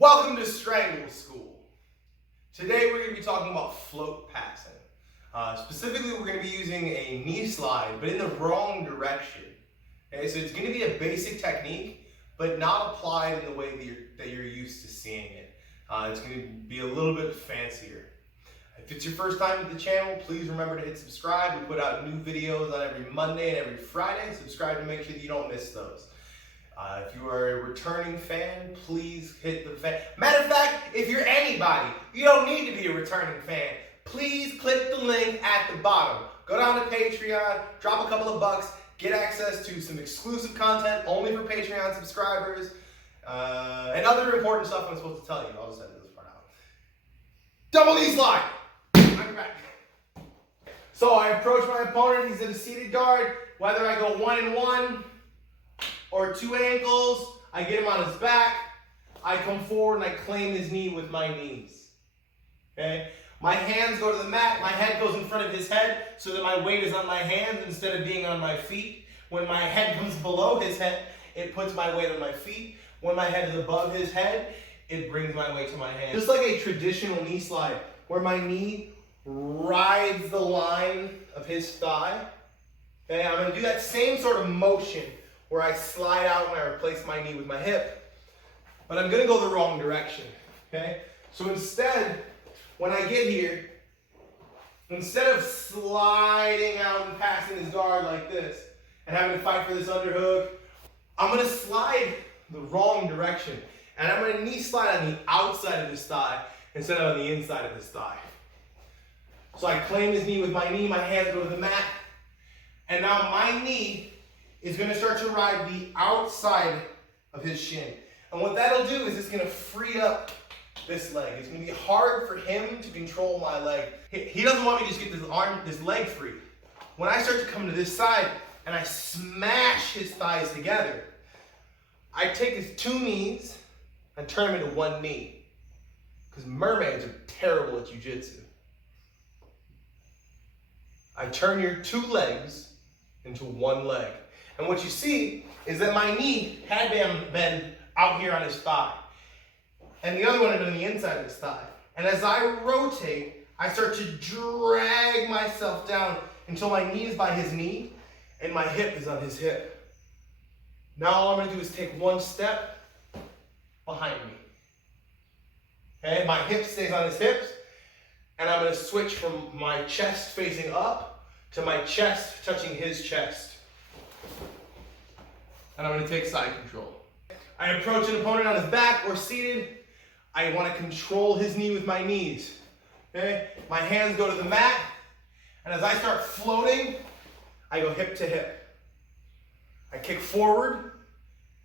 Welcome to Strangle School. Today we're going to be talking about float passing. Specifically, we're going to be using a knee slide, but in the wrong direction. Okay, so it's going to be a basic technique, but not applied in the way that you're used to seeing it. It's going to be a little bit fancier. If it's your first time to the channel, please remember to hit subscribe. We put out new videos on every Monday and every Friday. Subscribe to make sure that you don't miss those. If you are a returning fan, please hit the fan. Matter of fact, if you're anybody, you don't need to be a returning fan. Please click the link at the bottom. Go down to Patreon, drop a couple of bucks, get access to some exclusive content only for Patreon subscribers, and other important stuff I'm supposed to tell you. I'll just edit this part out. Double knee slide. I'm back. So I approach my opponent. He's in a seated guard. Whether I go 1-and-1 or 2 ankles, I get him on his back. I come forward and I claim his knee with my knees. Okay? My hands go to the mat. My head goes in front of his head so that my weight is on my hands instead of being on my feet. When my head comes below his head, it puts my weight on my feet. When my head is above his head, it brings my weight to my hands. Just like a traditional knee slide, where my knee rides the line of his thigh. Okay, I'm going to do that same sort of motion where I slide out and I replace my knee with my hip. But I'm going to go the wrong direction. Okay? So instead, when I get here, instead of sliding out and passing his guard like this and having to fight for this underhook, I'm going to slide the wrong direction. And I'm going to knee slide on the outside of his thigh instead of on the inside of his thigh. So I claim his knee with my knee, my hands go to the mat, and now my knee is going to start to ride the outside of his shin. And what that'll do is it's going to free up this leg. It's going to be hard for him to control my leg. He doesn't want me to just get this leg free. When I start to come to this side and I smash his thighs together, I take his 2 knees and turn them into 1 knee. Because mermaids are terrible at jiu-jitsu. I turn your 2 legs into 1 leg. And what you see is that my knee had been out here on his thigh. And the other one is on the inside of his thigh. And as I rotate, I start to drag myself down until my knee is by his knee and my hip is on his hip. Now all I'm going to do is take 1 step behind me. Okay, my hip stays on his hips. And I'm going to switch from my chest facing up to my chest touching his chest. And I'm going to take side control. I approach an opponent on his back or seated. I want to control his knee with my knees. Okay? My hands go to the mat. And as I start floating, I go hip to hip. I kick forward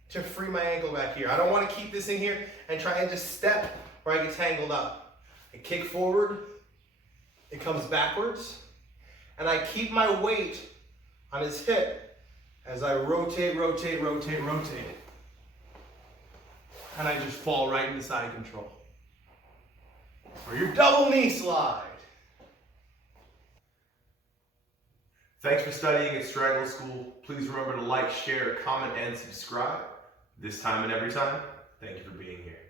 to free my ankle back here. I don't want to keep this in here and try and just step where I get tangled up. I kick forward. It comes backwards, and I keep my weight on his hip as I rotate. And I just fall right into side control. For your double knee slide. Thanks for studying at Strangle School. Please remember to like, share, comment, and subscribe. This time and every time, thank you for being here.